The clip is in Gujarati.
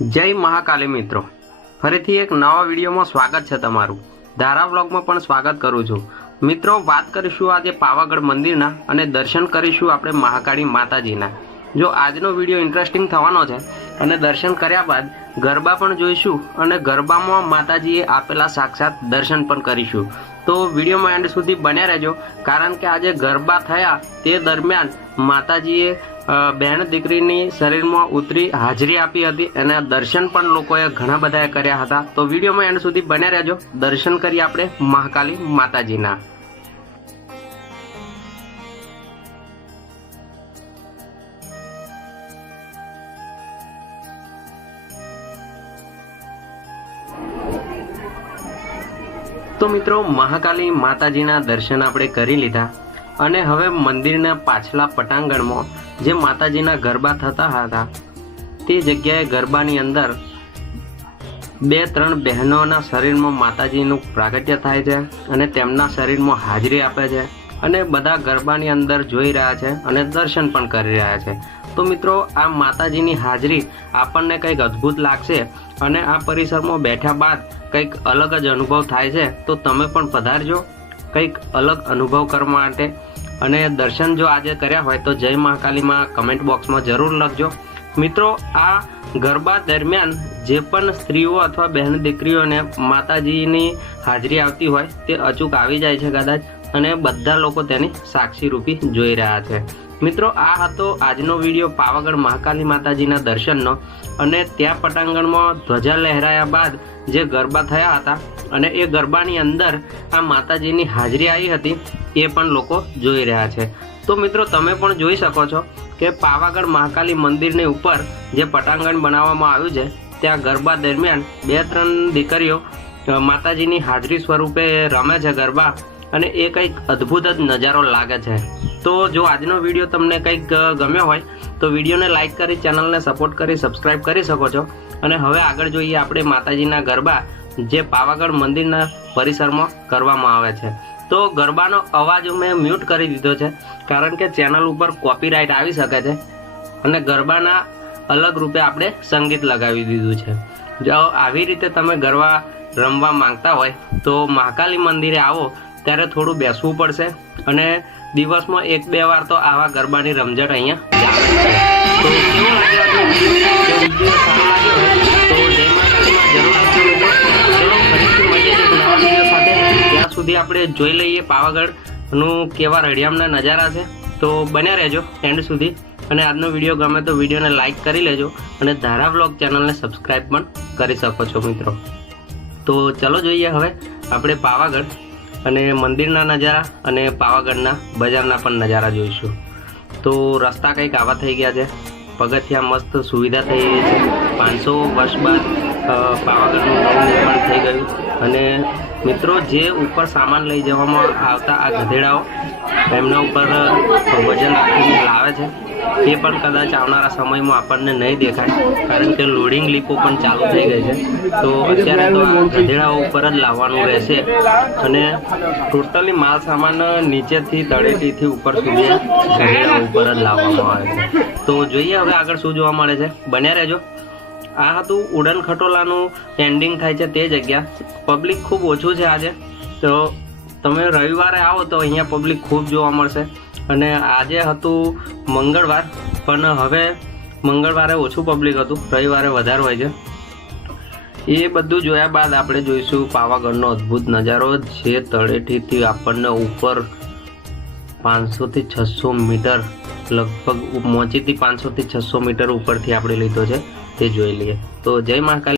જય મહાકાલી મિત્રો, ફરીથી એક નવા વિડીયોમાં સ્વાગત છે તમારું। ધારા વ્લોગમાં પણ સ્વાગત કરું છું। મિત્રો, વાત કરીશું આજે પાવાગઢ મંદિરના અને દર્શન કરીશું આપણે મહાકાળી માતાજીના। જો આજનો વિડીયો ઇન્ટરેસ્ટિંગ થવાનો છે અને દર્શન કર્યા બાદ ગરબા પણ જોઈશું અને ગરબામાં માતાજીએ આપેલા સાક્ષાત દર્શન પણ કરીશું। તો વિડીયોમાં એન્ડ સુધી બન્યા રહેજો, કારણ કે આજે ગરબા થયા તે દરમિયાન માતાજીએ બહેન દીકરીની શરીરમાં ઉતરી હાજરી આપી હતી અને દર્શન પણ લોકોએ ઘણા બધાએ કર્યા હતા। તો વિડીયોમાં એન્ડ સુધી બન્યા રહેજો, દર્શન કરીએ આપણે મહાકાલી માતાજીના। તો મિત્રો, મહાકાલી માતાજીના દર્શન આપણે કરી લીધા અને હવે મંદિરના પાછલા પટાંગણમાં જે માતાજીના ગરબા થતા હતા તે જગ્યાએ ગરબાની અંદર 2-3 બહેનોના શરીરમાં માતાજીનું પ્રાગટ્ય થાય છે અને તેમના શરીરમાં હાજરી આપે છે અને બધા ગરબાની અંદર જોઈ રહ્યા છે અને દર્શન પણ કરી રહ્યા છે। તો મિત્રો, આ માતાજીની હાજરી આપણને કંઈક અદ્ભુત લાગશે અને આ પરિસરમાં બેઠા બાદ કંઈક અલગ જ અનુભવ થાય છે। તો તમે પણ પધારજો કંઈક અલગ અનુભવ કરવા માટે। અને દર્શન જો આજે કર્યા હોય તો જય મહાકાલીમાં કમેન્ટ બોક્સમાં જરૂર લખજો। મિત્રો, આ ગરબા દરમિયાન જે પણ સ્ત્રીઓ અથવા બહેન દીકરીઓને માતાજીની હાજરી આવતી હોય તે અચૂક આવી જાય છે કદાચ, અને બધા લોકો તેની સાક્ષી રૂપી જોઈ રહ્યા છે। મિત્રો, આ હતો આજનો વિડીયો પાવાગઢ મહાકાલી માતાજીના દર્શનનો અને ત્યાં પટાંગણમાં ધ્વજા લહેરાયા બાદ જે ગરબા થયા હતા અને એ ગરબાની અંદર આ માતાજીની હાજરી આવી હતી એ પણ લોકો જોઈ રહ્યા છે। તો મિત્રો, તમે પણ જોઈ શકો છો કે પાવાગઢ મહાકાલી મંદિરની ઉપર જે પટાંગણ બનાવવામાં આવ્યું છે ત્યાં ગરબા દરમિયાન 2-3 દીકરીઓ માતાજીની હાજરી સ્વરૂપે રમે છે ગરબા, અને એ કંઈક અદ્ભુત જ નજારો લાગે છે। તો જો આજનો વિડીયો તમને કંઈક ગમ્યો હોય તો વિડીયોને લાઇક કરી ચેનલને સપોર્ટ કરી સબસ્ક્રાઈબ કરી શકો છો। અને હવે આગળ જોઈએ આપણે માતાજીના ગરબા જે પાવાગઢ મંદિરના પરિસરમાં કરવામાં આવે છે। તો ગરબાનો અવાજ મેં મ્યુટ કરી દીધો છે, કારણ કે ચેનલ ઉપર કોપીરાઇટ આવી શકે છે અને ગરબાના અલગ રૂપે આપણે સંગીત લગાવી દીધું છે। જો આવી રીતે તમે ગરબા રમવા માંગતા હોય તો મહાકાલી મંદિરે આવો ત્યારે થોડું બેસવું પડશે અને દિવસમાં 1-2 વાર તો આવા ગરબાની રમઝટ અહીંયા ચાલે છે। તો કેવું લાગે આજનો વિડીયો? જો વિડીયો સારો લાગ્યો હોય તો જય માતાજીમાં જરૂર આપજો મિત્રો। ચલો, ફરીથી મળીએ એક નવા વિડીયો સાથે। ત્યાં સુધી આપણે જોઈ લઈએ પાવાગઢનું કેવા રળિયામણા નજારા છે। તો બન્યા રહેજો એન્ડ સુધી, અને આજનો વિડીયો ગમે તો વિડીયોને લાઇક કરી લેજો અને ધારા વ્લોગ ચેનલને સબસ્ક્રાઈબ પણ કરી શકો છો મિત્રો। તો ચલો જોઈએ હવે આપણે પાવાગઢ અને મંદિરના નજારા અને પાવાગઢના બજારના પણ નજારા જોઈશું। તો રસ્તા કંઈક આવા થઈ ગયા છે, પગથિયા મસ્ત સુવિધા થઈ ગઈ છે। 500 વર્ષ બાદ પાવાગઢનું નવનિર્માણ થઈ ગયું। અને મિત્રો, જે ઉપર સામાન લઈ જવામાં આવતા આ ગધેડાઓ એમના ઉપર વજન રાખીને લાવે છે, એ પણ કદાચ આવનારા સમયમાં આપણને નહીં દેખાય, કારણ કે લોડિંગ લીપો પણ ચાલુ થઈ ગઈ છે। તો અત્યારે તો આ ગધેડાઓ ઉપર જ લાવવાનું રહેશે અને ટોટલી માલ સામાન નીચેથી તળેટીથી ઉપર સુધી ગધેડાઓ ઉપર જ લાવવામાં આવે છે। તો જોઈએ હવે આગળ શું જોવા મળે છે, બન્યા રહેજો। આ હતું ઉડન ખટોલાનું એન્ડિંગ થાય છે તે જગ્યા। પબ્લિક ખૂબ ઓછું છે આજે, તો તમે રવિવારે આવો તો અહીંયા પબ્લિક ખૂબ જોવા મળશે। અને આજે હતું મંગળવાર, પણ હવે મંગળવારે ઓછું પબ્લિક હતું, રવિવારે વધારે હોય છે। એ બધું જોયા બાદ આપણે જોઈશું પાવાગઢનો અદ્ભુત નજારો, જે તળેટીથી આપણને ઉપર 500 થી 600 મીટર, લગભગ મોચીથી 500 થી 600 મીટર ઉપરથી આપણે લીધો છે, તે જોઈ લઈએ। તો જય મહાકાલી।